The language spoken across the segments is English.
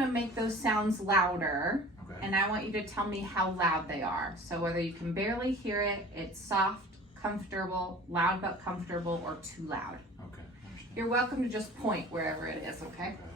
gonna make those sounds louder, Okay. and I want you to tell me how loud they are. So whether you can barely hear it, it's soft, comfortable, loud but comfortable, or too loud. Okay. I understand. You're welcome to just point wherever it is, okay? Okay.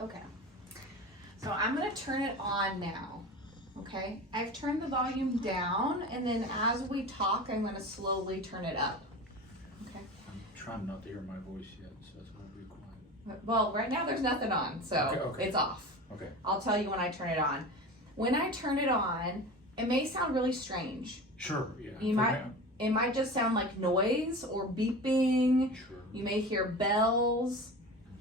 Okay. So I'm gonna turn it on now, okay? I've turned the volume down, and then as we talk, I'm gonna slowly turn it up, okay? I'm trying not to hear my voice yet, so that's why I'll be quiet. Well, right now there's nothing on, so Okay. it's off. Okay. I'll tell you when I turn it on. When I turn it on, it may sound really strange. Sure. Yeah. You might- It might just sound like noise or beeping. Sure. You may hear bells.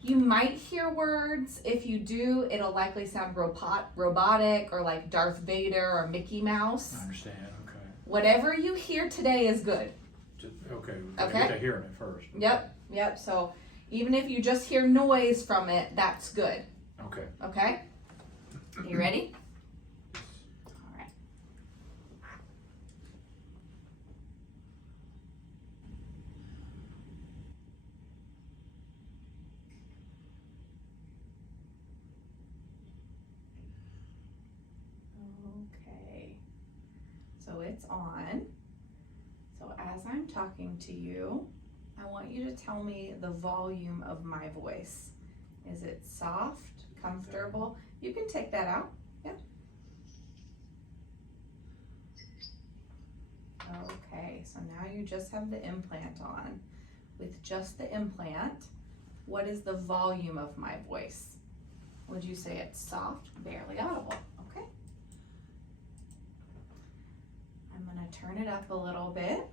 You might hear words. If you do, it'll likely sound robotic or like Darth Vader or Mickey Mouse. I understand. Okay. Whatever you hear today is good. Okay. Okay. Get to hearing it first. Yep. So even if you just hear noise from it, that's good. Okay. Okay? You ready? All right. Okay. So it's on. So as I'm talking to you, I want you to tell me the volume of my voice. Is it soft, comfortable? You can take that out. Yeah. Okay, so now you just have the implant on. With just the implant, what is the volume of my voice? Would you say it's soft, barely audible? Okay. I'm gonna turn it up a little bit.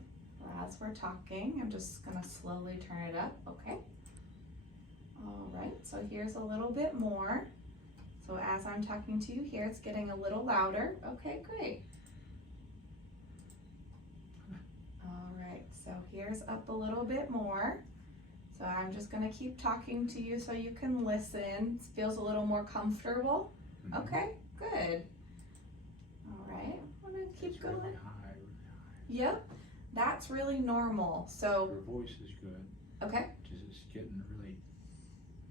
As we're talking, I'm just gonna slowly turn it up, okay? All right, so here's a little bit more. So as I'm talking to you here, it's getting a little louder. Okay, great. All right, so here's up a little bit more. So I'm just gonna keep talking to you so you can listen. It feels a little more comfortable. Mhm. Okay, good. All right, I'm gonna keep It's going. really high, really high. Yep, that's really normal. So, Your voice is good. okay. Just it's getting really,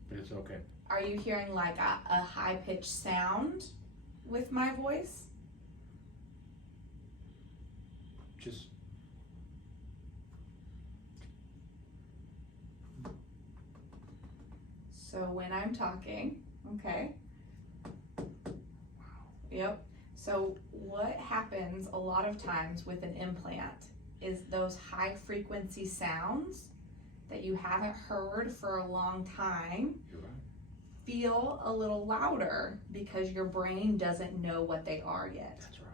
but it's okay. Are you hearing like a high-pitched sound with my voice? Just So when I'm talking, okay. wow. Yep. So what happens a lot of times with an implant is those high frequency sounds that you haven't heard for a long time You're right. feel a little louder because your brain doesn't know what they are yet. That's right.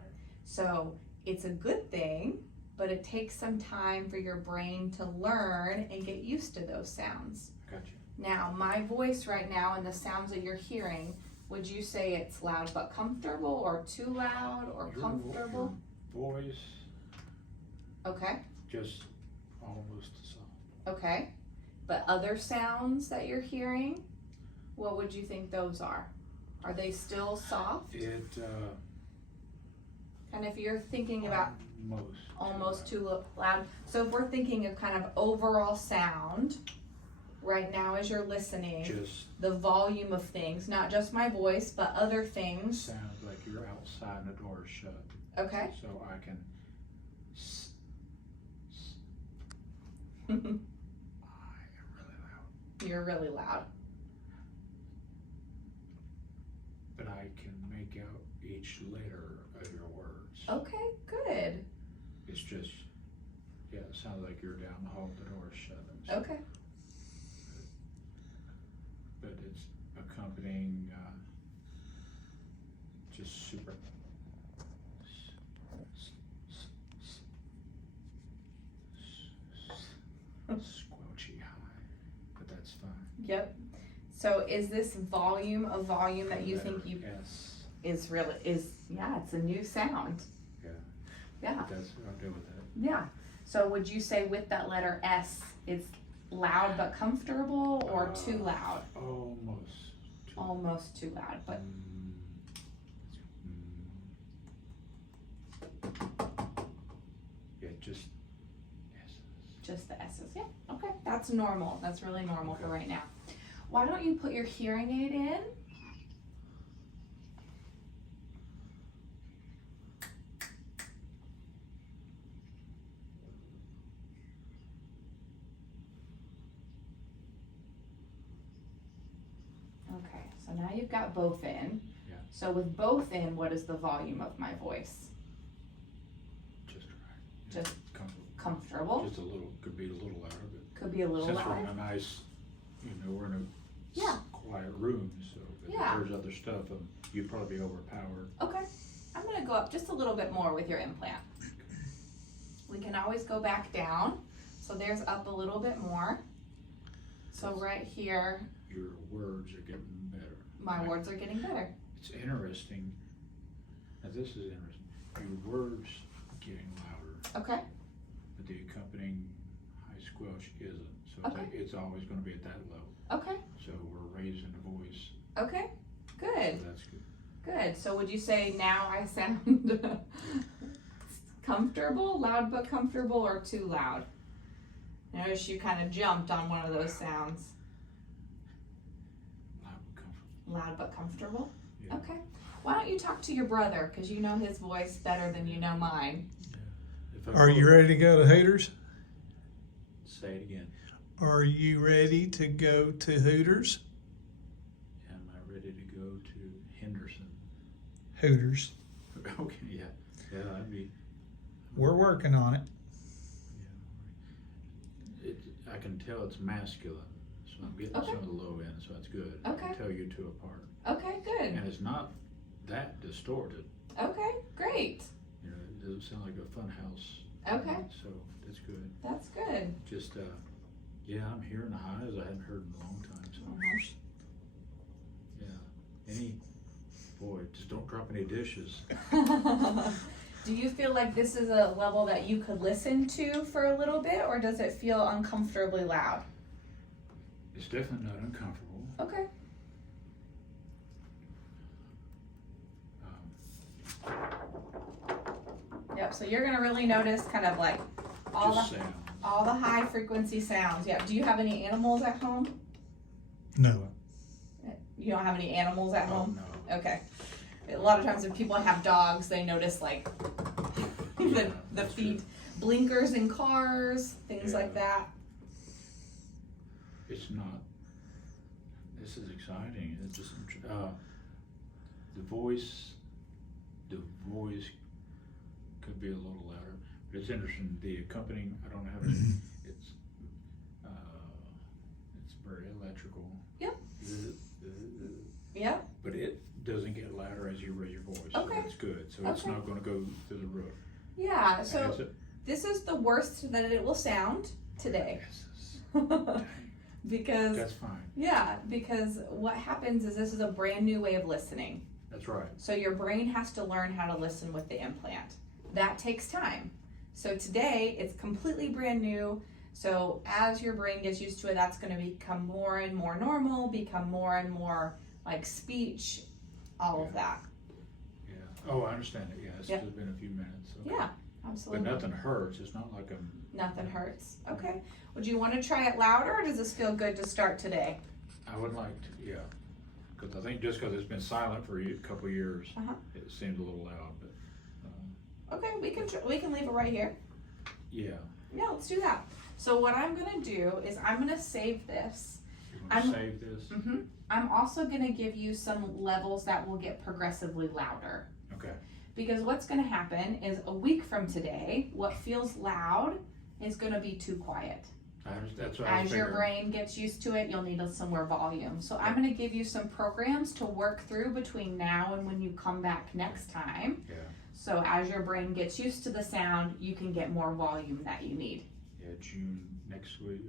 So it's a good thing, but it takes some time for your brain to learn and get used to those sounds. Gotcha. Now, my voice right now and the sounds that you're hearing, would you say it's loud but comfortable, or too loud, or comfortable? Your voice Okay, just almost soft. okay. But other sounds that you're hearing, What would you think those are? Are they still soft? And if you're thinking about almost too loud. So if we're thinking of kind of overall sound, right now as you're listening, just the volume of things, not just my voice, but other things. sounds like you're outside and the door is shut. Okay. So I can. I am really loud. You're really loud. But I can make out each letter of your words. Okay, good. It's just, yeah, it sounds like you're down the hall, the door is shut. Okay. But it's accompanying just super squelchy high, but that's fine. Yep. So is this volume a volume that you think you Yes. is really yeah, it's a new sound. Yeah. Yeah. That's what I'll do with that. Yeah. So would you say with that letter S, it's loud but comfortable or too loud? Almost. Almost too loud, but yeah, just yes. just the S's. Yeah. Okay. That's normal. That's really normal for right now. Why don't you put your hearing aid in? Okay, so now you've got both in. Yeah. So with both in, what is the volume of my voice? Just right. Yeah. Just comfortable. Comfortable. Just a little, could be a little louder, but Could be a little since we're louder. in a nice, we're in a Yeah. quiet room, so if Yeah. there's other stuff, you'd probably be overpowered. Okay, I'm gonna go up just a little bit more with your implant. We can always go back down. So there's up a little bit more. So right here, Your words are getting better. my words are getting better. It's interesting. Now this is interesting. Your words getting louder, Okay, but the accompanying high squelch isn't. So Okay. it's always going to be at that level. okay, So we're raising the voice. okay, good, So that's good. good. So would you say now I sound comfortable, loud but comfortable, or too loud? Notice you kind of jumped on one of those sounds. Loud and comfortable. Loud but comfortable? Yeah. Okay. Why don't you talk to your brother, because you know his voice better than you know mine. If I Are you ready to go to Hooters? Say it again. Are you ready to go to Hooters? Am I ready to go to Henderson? Hooters. Okay, yeah. Yeah, I'd be. We're working on it. Yeah. I can tell it's masculine, so I'm getting Okay. some of the low end, so that's good. I Okay. can tell you two apart. Okay, good. And it's not that distorted. Okay, great. It doesn't sound like a fun house. Okay. So that's good. That's good. Just, yeah, I'm hearing the highs I hadn't heard in a long time. So, yeah. Boy, just don't drop any dishes. Do you feel like this is a level that you could listen to for a little bit, or does it feel uncomfortably loud? It's definitely not uncomfortable. Okay. Yep, so you're gonna really notice kind of like all Just the sounds. all the high frequency sounds. Yeah. Do you have any animals at home? No. You don't have any animals at Oh, home? no. Okay. A lot of times when people have dogs, they notice like Yeah, the that's feet, good. blinkers in cars, things like Yeah. that. It's not. This is exciting. It's just the voice could be a little louder, but it's interesting. The accompanying, I don't have it. It's very electrical. Yep. Yep. But it doesn't get louder as you raise your voice. Okay. So that's good. So it's Okay. not going to go through the roof. Yeah. And So it's this is the worst that it will sound today. Dang, Because that's fine. yeah, because what happens is this is a brand new way of listening. That's right. So your brain has to learn how to listen with the implant. That takes time. So today it's completely brand new. So as your brain gets used to it, that's going to become more and more normal, become more and more like speech, all of that. Yeah. Oh, I understand it. Yeah, it's Yep. just been a few minutes. Okay. Yeah, absolutely. But nothing hurts. It's not like I'm. Nothing hurts. Okay. Would you want to try it louder, or does this feel good to start today? I would like to, yeah. Because I think just because it's been silent for a couple of years, Uh-huh. it seems a little loud. But Okay, we can leave it right here. yeah, Yeah, let's do that. So what I'm gonna do is I'm gonna save this. you want I'm- to save this? Mm-hmm. I'm also gonna give you some levels that will get progressively louder. Okay. Because what's gonna happen is a week from today, what feels loud is gonna be too quiet. That's what I was As your figuring. brain gets used to it, you'll need some more volume. So I'm gonna give you some programs to work through between now and when you come back next time. Yeah. So as your brain gets used to the sound, you can get more volume that you need. Yeah, June next week.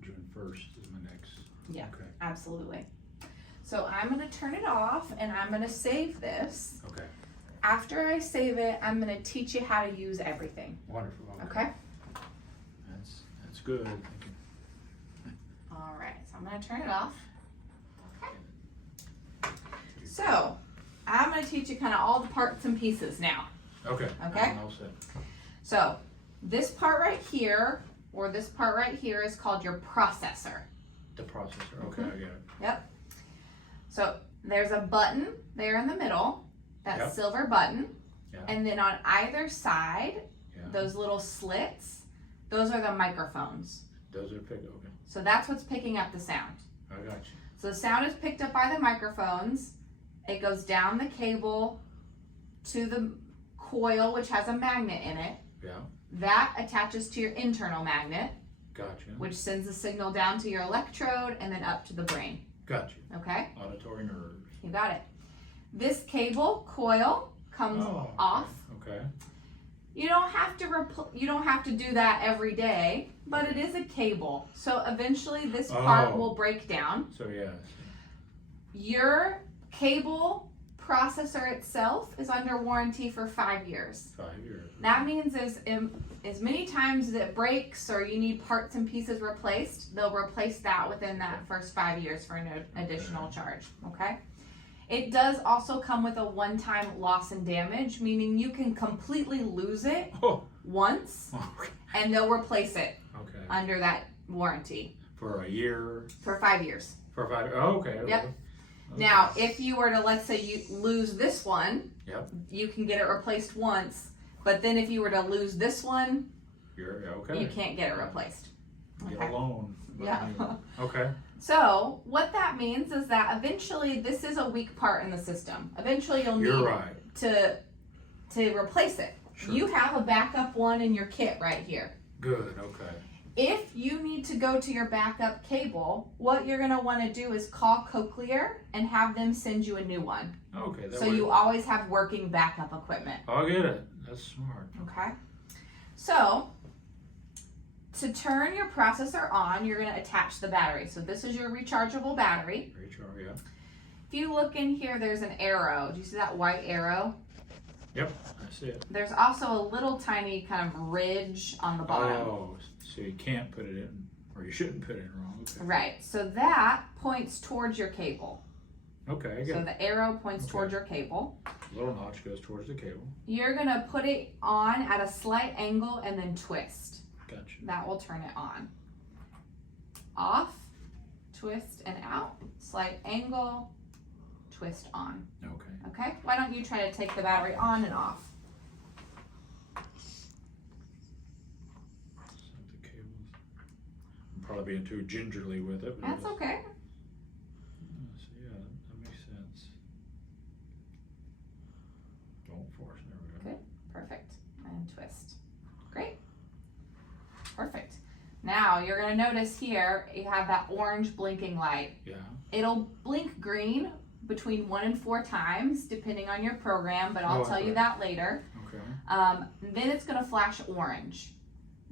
June 1st is my next. Yeah. Okay. Absolutely. So I'm gonna turn it off and I'm gonna save this. Okay. After I save it, I'm gonna teach you how to use everything. Wonderful. Okay? That's good. Thank you. All right, so I'm gonna turn it off. Okay. So I'm gonna teach you kind of all the parts and pieces now. Okay. Okay. I'm all set. So this part right here, or this part right here, is called your processor. The processor. Okay, I got it. Yep. So there's a button there in the middle, that Yep. silver button, Yeah. and then on either side, Yeah. those little slits, those are the microphones. Those are picked. Okay. So that's what's picking up the sound. I got you. So the sound is picked up by the microphones. It goes down the cable to the coil, which has a magnet in it. Yeah. That attaches to your internal magnet, Gotcha. which sends the signal down to your electrode and then up to the brain. Gotcha. Okay, Auditory nerves. you got it. This cable coil comes Oh, off. Okay. You don't have to you don't have to do that every day, but it is a cable. So eventually this part Oh. will break down. So yeah. Your cable processor itself is under warranty for 5 years. 5 years. That means as many times as it breaks or you need parts and pieces replaced, they'll replace that within that first 5 years for an additional charge, okay? It does also come with a one-time loss and damage, meaning you can completely lose it Oh. once Okay. and they'll replace it Okay. under that warranty For a year. for 5 years. For 5. Oh, okay. Yep. Okay. Now, if you were to, let's say you lose this one, Yep. you can get it replaced once, but then if you were to lose this one, You're okay. you can't get it replaced. Get Okay. a loan. Yeah. Okay. So what that means is that eventually this is a weak part in the system. Eventually you'll You're need right. to replace it. Sure. You have a backup one in your kit right here. Good. Okay. If you need to go to your backup cable, what you're going to want to do is call Cochlear and have them send you a new one. Okay. That So way- you always have working backup equipment. I'll get it. That's smart. Okay. So to turn your processor on, you're going to attach the battery. So this is your rechargeable battery. Recharge. Yeah. If you look in here, there's an arrow. Do you see that white arrow? Yep. That's it. There's also a little tiny kind of ridge on the bottom. Oh, so you can't put it in, or you shouldn't put it in wrong. Okay. Right. So that points towards your cable. Okay. I So get it. the arrow points Okay. towards your cable. Little notch goes towards the cable. You're going to put it on at a slight angle and then twist. Gotcha. That will turn it on. Off, twist and out, slight angle, twist on. Okay. Okay? Why don't you try to take the battery on and off? So the cables. I'm probably being too gingerly with it. But That's it's- okay. So yeah, that makes sense. Don't force. There we go. Good. Perfect. And twist. Great. Perfect. Now you're going to notice here you have that orange blinking light. Yeah. It'll blink green between 1 and 4 times depending on your program, but I'll Oh, tell you okay. that later. Okay. Then it's going to flash orange.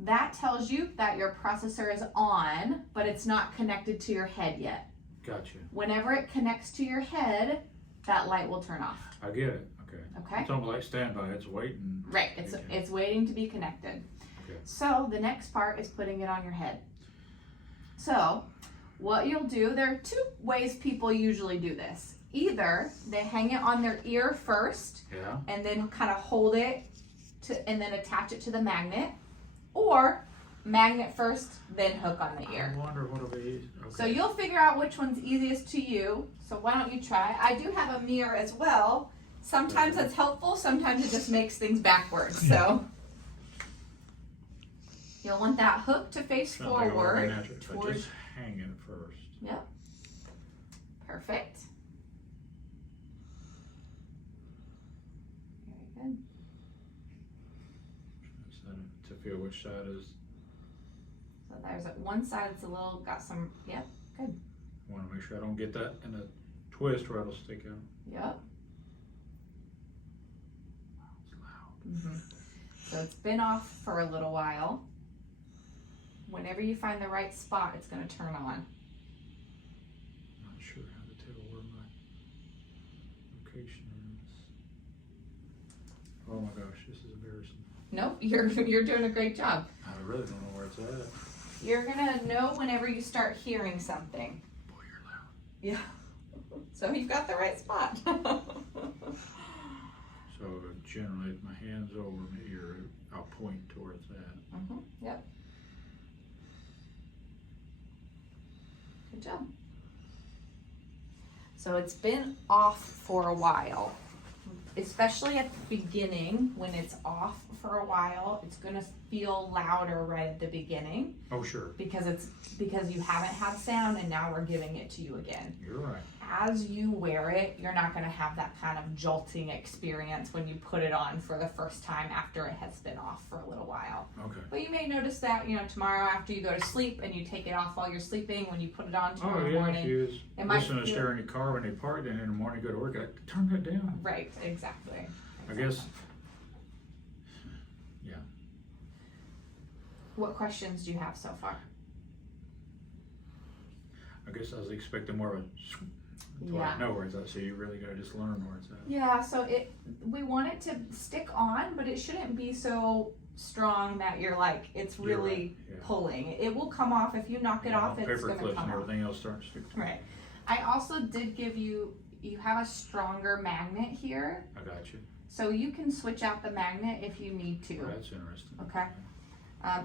That tells you that your processor is on, but it's not connected to your head yet. Gotcha. Whenever it connects to your head, that light will turn off. I get it. Okay. Okay? It's almost like standby. It's waiting. Right. It's Okay. it's waiting to be connected. Okay. So the next part is putting it on your head. So what you'll do, there are two ways people usually do this. Either they hang it on their ear first, Yeah. and then kind of hold it and then attach it to the magnet, or magnet first, then hook on the ear. I wonder what'll be easy. Okay. So you'll figure out which one's easiest to you. So why don't you try? I do have a mirror as well. Sometimes that's helpful, sometimes it just makes things backwards. So you'll want that hook to face forward. Towards... Just hang it first. Yep. Perfect. Very good. To feel which side is. So there's one side, it's a little, got some, yep, good. I want to make sure I don't get that in a twist where it'll stick out. Yep. It's loud. So it's been off for a little while. Whenever you find the right spot, it's going to turn on. I'm not sure how to tell where my location is. Oh my gosh, this is embarrassing. Nope, you're doing a great job. I really don't know where it's at. You're gonna know whenever you start hearing something. Boy, you're loud. Yeah. So you've got the right spot. So generally, if my hand's over my ear, I'll point towards that. Yep. Good job. So it's been off for a while. Especially at the beginning, when it's off for a while, it's gonna feel louder right at the beginning. Oh, sure. Because you haven't had sound and now we're giving it to you again. You're right. As you wear it, you're not gonna have that kind of jolting experience when you put it on for the first time after it has been off for a little while. Okay. But you may notice that, tomorrow after you go to sleep and you take it off while you're sleeping, when you put it on tomorrow morning. If you listen to stereo in your car when they park, then in the morning go to work, I turn that down. Right, exactly. I guess. Yeah. What questions do you have so far? I guess I was expecting more of a. Yeah. I know where it's at, so you really gotta just learn where it's at. Yeah, so we want it to stick on, but it shouldn't be so strong that you're like, it's really right. Yeah. pulling. It will come off. If you knock it off, it's paper going to clips come and off. everything else starts to stick to Right. I also did give you have a stronger magnet here, I got you. so you can switch out the magnet if you need to. Oh, that's interesting. Okay.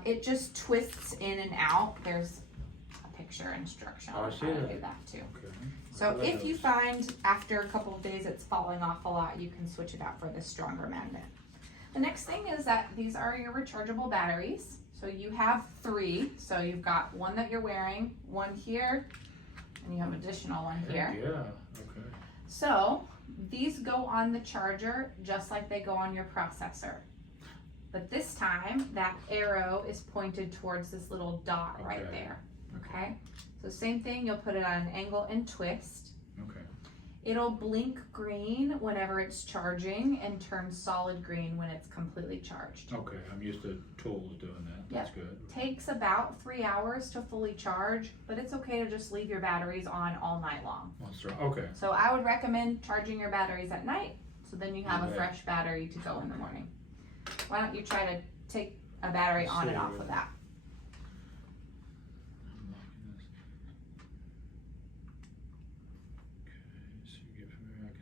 It just twists in and out. There's a picture instruction Oh, I on see how to that. do that too. Okay. So if you find after a couple of days it's falling off a lot, you can switch it out for this stronger magnet. The next thing is that these are your rechargeable batteries. So you have 3. So you've got one that you're wearing, one here, and you have an additional one here. Yeah, okay. So these go on the charger just like they go on your processor. But this time that arrow is pointed towards this little dot right there. Okay? So same thing, you'll put it on an angle and twist. Okay. It'll blink green whenever it's charging and turn solid green when it's completely charged. Okay, I'm used to tools doing that. That's good. Takes about 3 hours to fully charge, but it's okay to just leave your batteries on all night long. Okay. So I would recommend charging your batteries at night, so then you have a fresh battery to go in the morning. Why don't you try to take a battery on and off of that?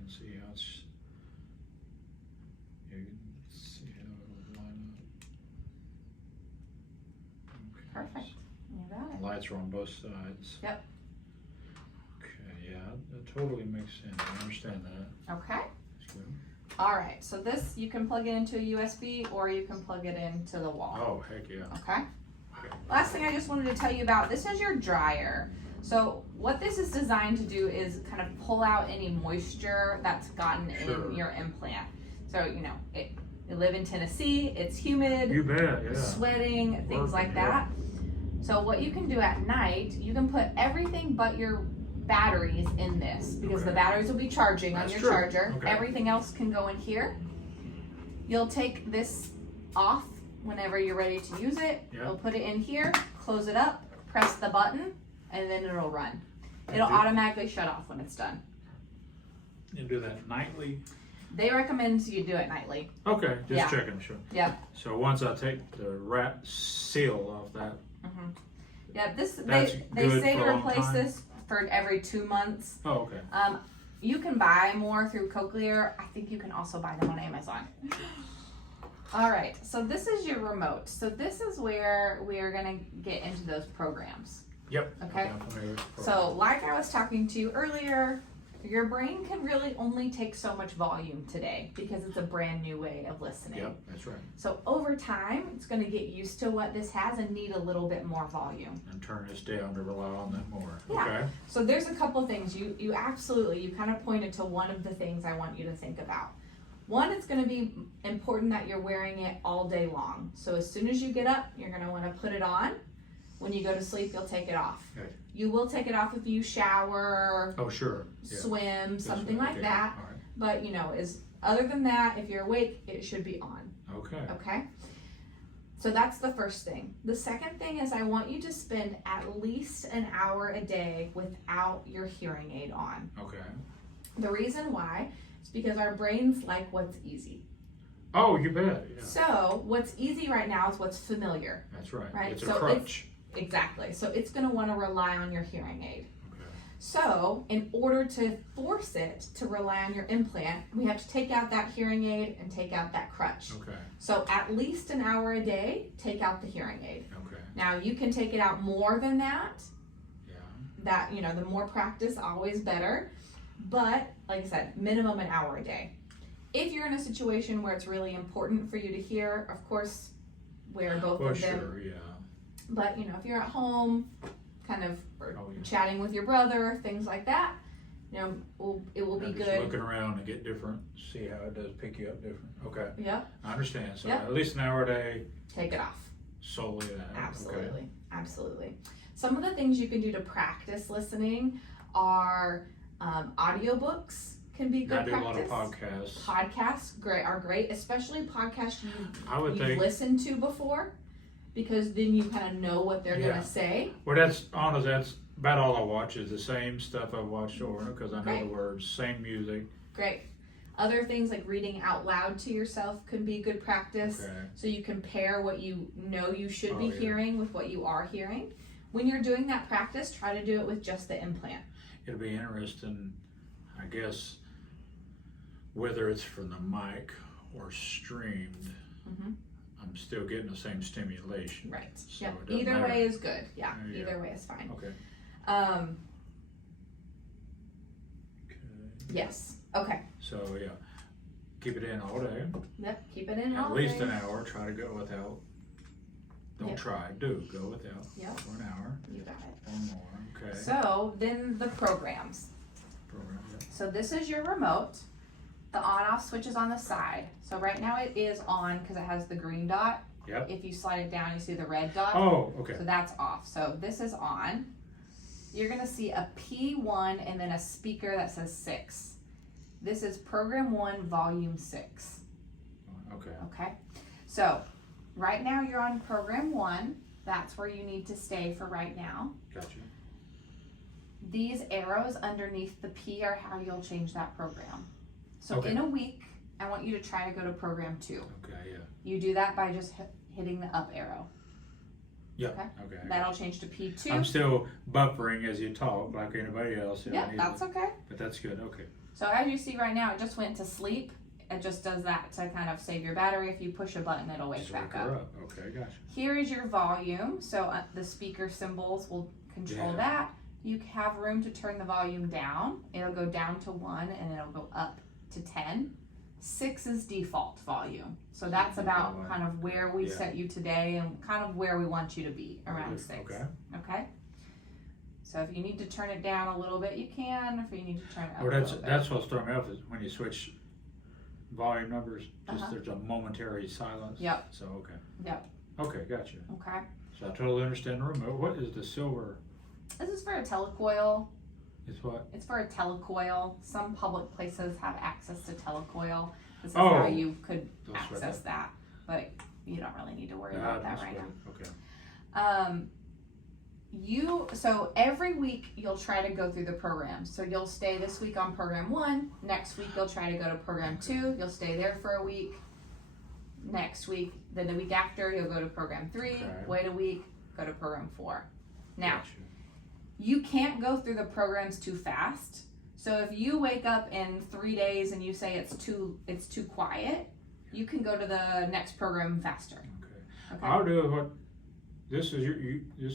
See how it's, you can see how it'll line up. Okay. Perfect. You got it. Lights are on both sides. Yep. Okay, yeah, that totally makes sense. I understand that. Okay. That's good. All right, so this, you can plug it into a USB or you can plug it into the wall. Oh, heck yeah. Okay. Last thing I just wanted to tell you about, this is your dryer. So what this is designed to do is kind of pull out any moisture that's gotten in your implant. So, you live in Tennessee, it's humid, You bet, yeah. sweating, things like that. So what you can do at night, you can put everything but your batteries in this, because the batteries will be charging on your charger. Okay. Everything else can go in here. You'll take this off whenever you're ready to use it. Yeah. You'll put it in here, close it up, press the button, and then it'll run. It'll automatically shut off when it's done. You do that nightly? They recommend you do it nightly. Okay, just Yeah. checking, sure. Yep. So once I take the rat seal off that, Yeah, That's they good say for to a long replace time? this for every 2 months. oh, okay. You can buy more through Cochlear. I think you can also buy them on Amazon. All right, so this is your remote. So this is where we are gonna get into those programs. Yep. Okay. I'm familiar with the So like I was talking to you earlier, your brain can really only take so much volume today because it's a brand new way of listening. Yep, that's right. So over time, it's gonna get used to what this has and need a little bit more volume. And turn this down to rely on that more. Yeah. Okay. So there's a couple things you absolutely, you kind of pointed to one of the things I want you to think about. One, it's going to be important that you're wearing it all day long. So as soon as you get up, you're going to want to put it on. When you go to sleep, you'll take it off. Okay. You will take it off if you shower, Oh, sure. Yeah. swim, That's something right. like Okay. that. All right. But other than that, if you're awake, it should be on. Okay. Okay? So that's the first thing. The second thing is I want you to spend at least an hour a day without your hearing aid on. Okay. The reason why is because our brains like what's easy. Oh, you bet. Yeah. So what's easy right now is what's familiar. That's right. Right, It's a so crutch. Exactly. So it's going to want to rely on your hearing aid. Okay. So in order to force it to rely on your implant, we have to take out that hearing aid and take out that crutch. Okay. So at least an hour a day, take out the hearing aid. Okay. Now you can take it out more than that. Yeah. That, the more practice, always better. But like I said, minimum an hour a day. If you're in a situation where it's really important for you to hear, of course, wear both Well, of them. sure. Yeah. But if you're at home, kind of Oh, yeah. chatting with your brother, things like that, it will be I'm just good. looking around and get different, see how it does pick you up different. Okay. Yep, I understand. So Yep. at least an hour a day, take it off. solely that. Absolutely, Okay. absolutely. Some of the things you can do to practice listening are audiobooks can be good I do practice. a lot of podcasts. Podcasts are great, especially podcasts I would you've think. listened to before, because then you kind of know what they're Yeah. gonna say. Well, that's about all I watch is the same stuff I've watched over because I know Great. the words, same music. Great. Other things like reading out loud to yourself can be good practice. Okay. So you compare what you know you should be Oh, yeah. hearing with what you are hearing. When you're doing that practice, try to do it with just the implant. It'll be interesting, I guess, whether it's from the mic or streamed. Mhm. I'm still getting the same stimulation. Right. So Yep. it doesn't Either matter. way is good. Yeah. Yeah. Either way is fine. Okay. Um, Okay. yes. Okay. So yeah, keep it in all day. Yep. Keep it in At all least day. an hour. Try to go without. Don't Yep. try. Do go without Yep. for an hour You got it. or more. Okay. So then the programs. Program. Yeah. So this is your remote. The on-off switch is on the side. So right now it is on because it has the green dot. Yep. If you slide it down, you see the red dot. Oh, okay. So that's off. So this is on. You're gonna see a P1 and then a speaker that says 6. This is program 1, volume 6. Okay. Okay. So right now you're on program 1. That's where you need to stay for right now. Gotcha. These arrows underneath the P are how you'll change that program. So Okay. in a week, I want you to try to go to program 2. Okay. Yeah. You do that by just hitting the up arrow. Yeah. Okay. Okay. That'll change to P2. I'm still buffering as you talk, like anybody else. if I Yeah, need that's to. okay. But that's good. Okay. So as you see right now, it just went to sleep. It just does that to kind of save your battery. If you push a button, it'll wake Just back wake her up. up. Okay. Gotcha. Here is your volume. So the speaker symbols will control Yeah. that. You have room to turn the volume down. It'll go down to 1 and it'll go up to 10. 6 is default volume. So that's about Default kind of where we Yeah. set you today and kind of where we want you to be, around 6. Okay. Okay? So if you need to turn it down a little bit, you can. If you need to turn it up Well, a little bit. that's what's throwing me off is when you switch volume numbers. Just Uh-huh. there's a momentary silence. Yep. So okay. Yep. Okay. Gotcha. Okay. So I totally understand the remote. What is the silver? This is for a telecoil. It's what? It's for a telecoil. Some public places have access to telecoil. This is Oh. how you could Those right access that, but you don't really need to worry Ah, about that that's right good. now. Okay. So every week you'll try to go through the program. So you'll stay this week on program 1. Next week you'll try to go to program 2. You'll stay there for a week. Next week, then the week after, you'll go to program 3. Okay. Wait a week, go to program 4. Now, Gotcha. you can't go through the programs too fast. So if you wake up in 3 days and you say it's too quiet, you can go to the next program faster. Okay. Okay? I'll do what. This is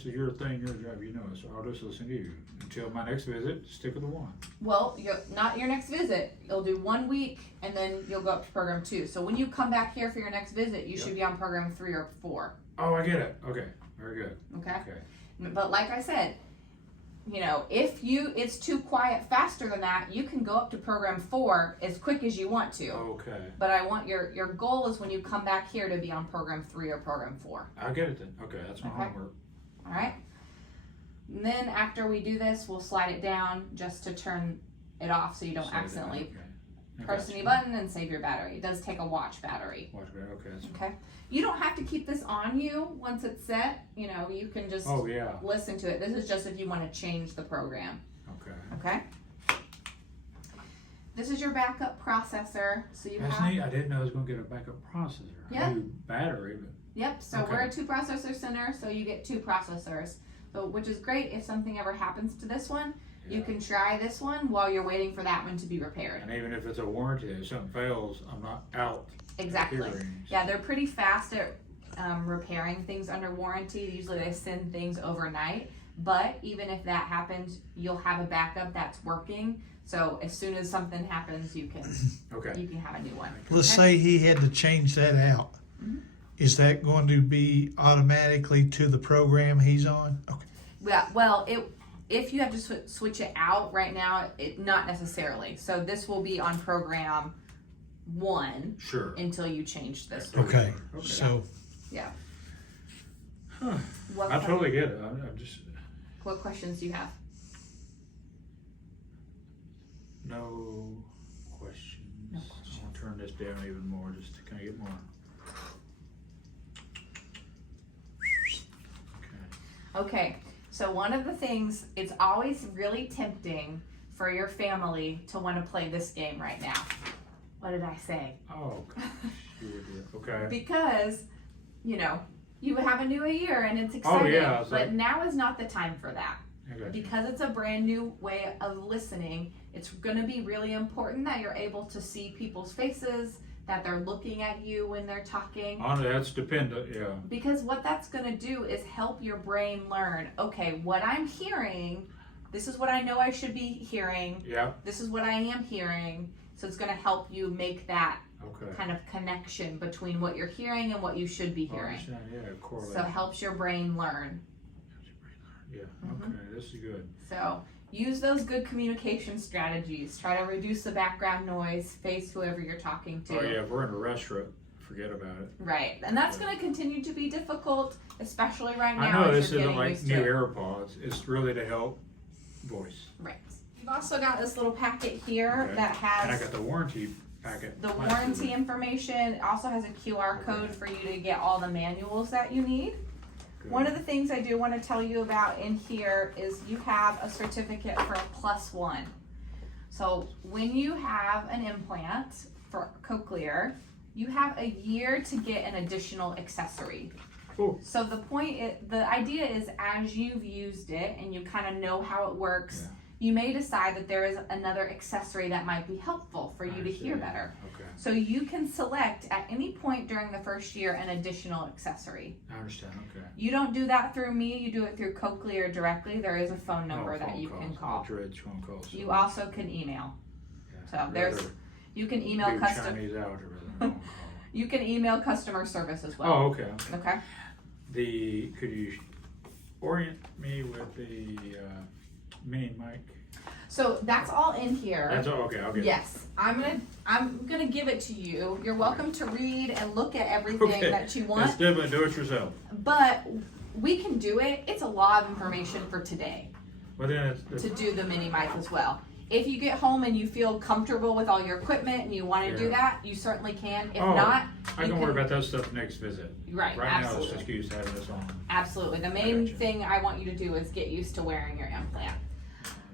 your thing, your job. You know it. So I'll just listen to you until my next visit. Stick with the 1. Well, not your next visit. You'll do 1 week, and then you'll go up to program 2. So when you come back here for your next visit, you should be on program 3 or 4. Oh, I get it. Okay. Very good. Okay? Okay. But like I said, if it's too quiet faster than that, you can go up to program 4 as quick as you want to. Okay. But I want your goal is when you come back here to be on program 3 or program 4. I get it then. Okay, that's my homework. All right. And then after we do this, we'll slide it down just to turn it off so you don't Save it. accidentally Okay. I press got any you. button and save your battery. It does take a watch battery. Watch it. Okay. That's fine. Okay. You don't have to keep this on you once it's set. You can just Oh yeah. listen to it. This is just if you want to change the program. Okay. Okay. This is your backup processor. So you That's have. neat. I didn't know I was going to get a backup processor. Yeah. I knew battery, but Yep. So Okay. we're a 2 processor center, so you get 2 processors. So which is great if something ever happens to this one. You yeah. can try this one while you're waiting for that one to be repaired. And even if it's a warranty, if something fails, I'm not out. Exactly. Hearing. Yeah, they're pretty fast at repairing things under warranty. Usually they send things overnight. But even if that happens, you'll have a backup that's working. So as soon as something happens, you can Okay. have a new one. Let's Okay? say he had to change that out. Mhm. Is that going to be automatically to the program he's on? Okay. Yeah, well, if you have to switch it out right now, not necessarily. So this will be on program 1 Sure. until you change this. Okay. Okay. So Yeah. Huh. What, I totally get it. I'm just what questions do you have? no questions. No questions. I'll turn this down even more just to kind of get more. Okay. Okay, so one of the things, it's always really tempting for your family to want to play this game right now. What did I say? Oh, gosh, you did. Okay. Because, you have a new year and it's exciting. Oh, yeah, it's but like- now is not the time for that. I got you. Because it's a brand new way of listening, it's going to be really important that you're able to see people's faces, that they're looking at you when they're talking. That's dependent, yeah. Because what that's going to do is help your brain learn, okay, what I'm hearing, this is what I know I should be hearing, Yeah, this is what I am hearing. So it's going to help you make that okay. kind of connection between what you're hearing and what you should be I hearing. understand, yeah, correlation. So it helps your brain learn. Yeah, Mhm. okay, this is good. So use those good communication strategies. Try to reduce the background noise, face whoever you're talking to. Oh, yeah, if we're in a restaurant, forget about it. Right. And that's going to continue to be difficult, especially right now. I know as this you're isn't getting like used new to it. AirPods. It's really to help voice. Right. You've also got this little packet here Okay. that And I has got the warranty packet. the last warranty year. information. It also has a QR Okay. code for you to get all the manuals that you need. Good. One of the things I do want to tell you about in here is you have a certificate for a +1. So when you have an implant for Cochlear, you have a year to get an additional accessory. Cool. So the idea is as you've used it and you kind of know how it works, Yeah. you may decide that there is another accessory that might be helpful for you to hear understand. better. Okay, So you can select at any point during the first year an additional accessory. I understand, okay. You don't do that through me, you do it through Cochlear directly. There is a phone number that phone you calls. can call. I dread phone calls. You also can email. Yeah, So I'd there's rather you can email be custom Chinese out rather than phone call. you can email customer service as well. Oh, okay. Okay. Could you orient me with the mini mic? So that's all in here. That's all, okay, I'll get it. Yes, I'm gonna give it to you. You're welcome to read and look at everything Okay. that you It's want, different, do it yourself. but we can do it. It's a lot of information for today But then it's to do the mini mic as well. If you get home and you feel comfortable with all your equipment and you want to do Yeah. that, you certainly can. If Oh. not, I can worry about that stuff next visit. Right, Right now, absolutely. it's just used to having this on. Absolutely. The main gotcha. thing I want you to do is get used to wearing your implant.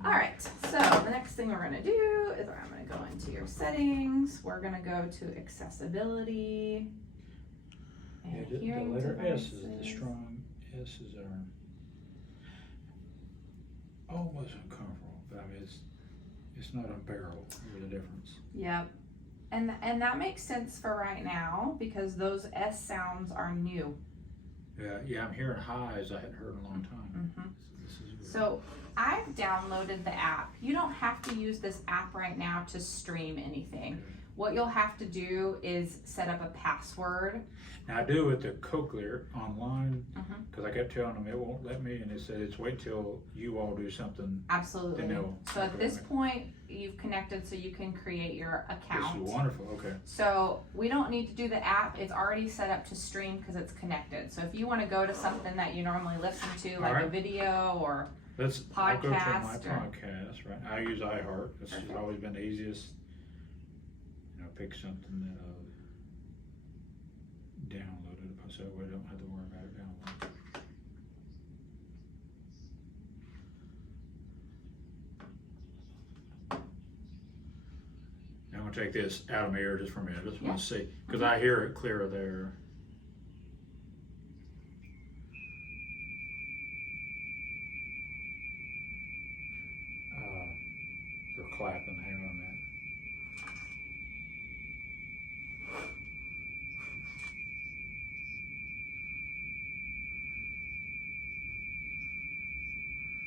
All right, so the next thing we're gonna do is I'm gonna go into your settings. We're gonna go to accessibility. Yeah, And the hearing letter S is the devices. strong, S is our almost uncomfortable, but I mean, it's not unbearable, there's a difference. Yep. And that makes sense for right now because those S sounds are new. Yeah, I'm hearing highs I hadn't heard in a long time. Mhm. This is weird. So I've downloaded the app. You don't have to use this app right now to stream anything. Okay. What you'll have to do is set up a password. Now I do with the Cochlear online, Mhm. because I kept telling them it won't let me, and it said it's wait till you all do something. Absolutely. Then they'll So at this implement point, you've connected so you can create your This account. is wonderful, okay. So we don't need to do the app. It's already set up to stream because it's connected. So if you want to go to something that you normally listen to, like a Alright. video or I'll go to my Podcast or- podcast, right? I use iHeart, that's just Perfect. always been the easiest. You know, pick something that downloaded, so we don't have to worry about it downloading. Now I'm gonna take this out of my ear just for a minute, just wanna see, cause I hear it clear there. They're clapping, hang on a minute.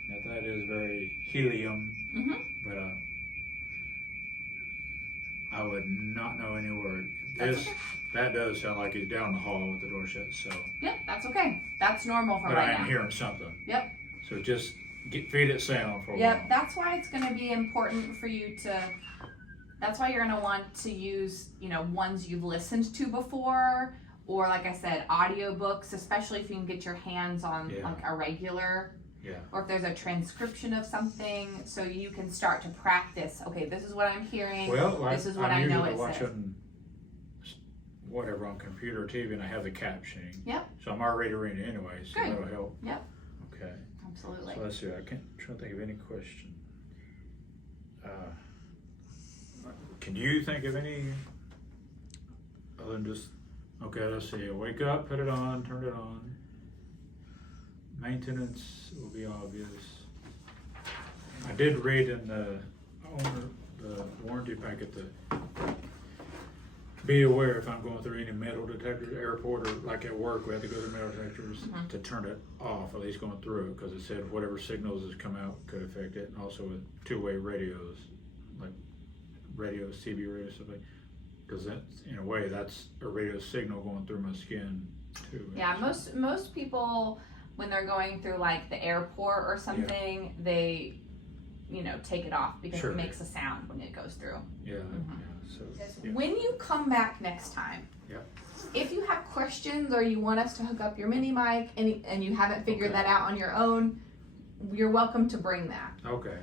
Now that is very helium, Mhm. but I would not know any word. That's This, okay. that does sound like he's down the hall with the door shut, so. Yep, that's okay. That's normal for But right I am now. hearing something. Yep. So just feed it sound for a Yep, while. that's why it's going to be important for you to. That's why you're going to want to use, ones you've listened to before, or like I said, audiobooks, especially if you can get your hands on Yeah. like a regular. Yeah. Or if there's a transcription of something, so you can start to practice. Okay, this is what I'm hearing. Well, like, This is what I'm I know usually it says. watching whatever on computer or TV, and I have the captioning. Yep. So I'm already reading anyway, so Good. that'll help. Yep. Okay. Absolutely. So let's see. I can't try to think of any question. Can you think of any other than just okay? Let's see. Wake up, put it on, turn it on. Maintenance will be obvious. I did read in the warranty packet to be aware if I'm going through any metal detectors, airport or like at work, we have to go through metal detectors to turn it off, at least going through, because it said whatever signals has come out could affect it, and also with two-way radios, like radios, CB radios, stuff like, because that's in a way that's a radio signal going through my skin too. Yeah, most people when they're going through like the airport or something, they take it off because Sure. it makes a sound when it goes through. Yeah, so yeah. When you come back next time, Yeah. if you have questions or you want us to hook up your mini mic and you haven't figured Okay. that out on your own, you're welcome to bring that. Okay.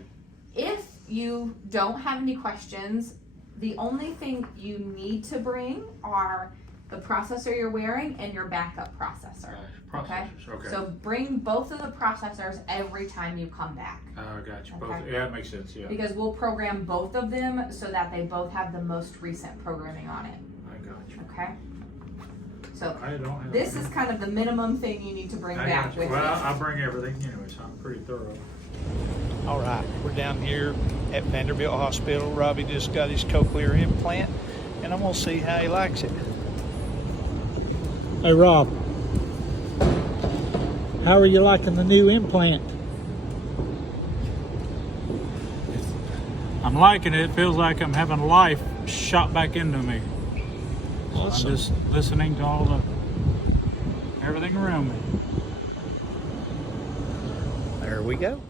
If you don't have any questions, the only thing you need to bring are the processor you're wearing and your backup processor. Processors. Okay. So bring both of the processors every time you come back, I got you. Okay. Both. Yeah, that makes sense. Yeah. because we'll program both of them so that they both have the most recent programming on it. I got you. Okay. So I don't have. this is kind of the minimum thing you need to bring I back got you. with Well, you. I bring everything anyway, so I'm pretty thorough. All right, we're down here at Vanderbilt Hospital. Robbie just got his cochlear implant, and I'm gonna see how he likes it. Hey Rob, how are you liking the new implant? I'm liking it. It feels like I'm having life shot back into me. Awesome. I'm just listening to everything around me. There we go.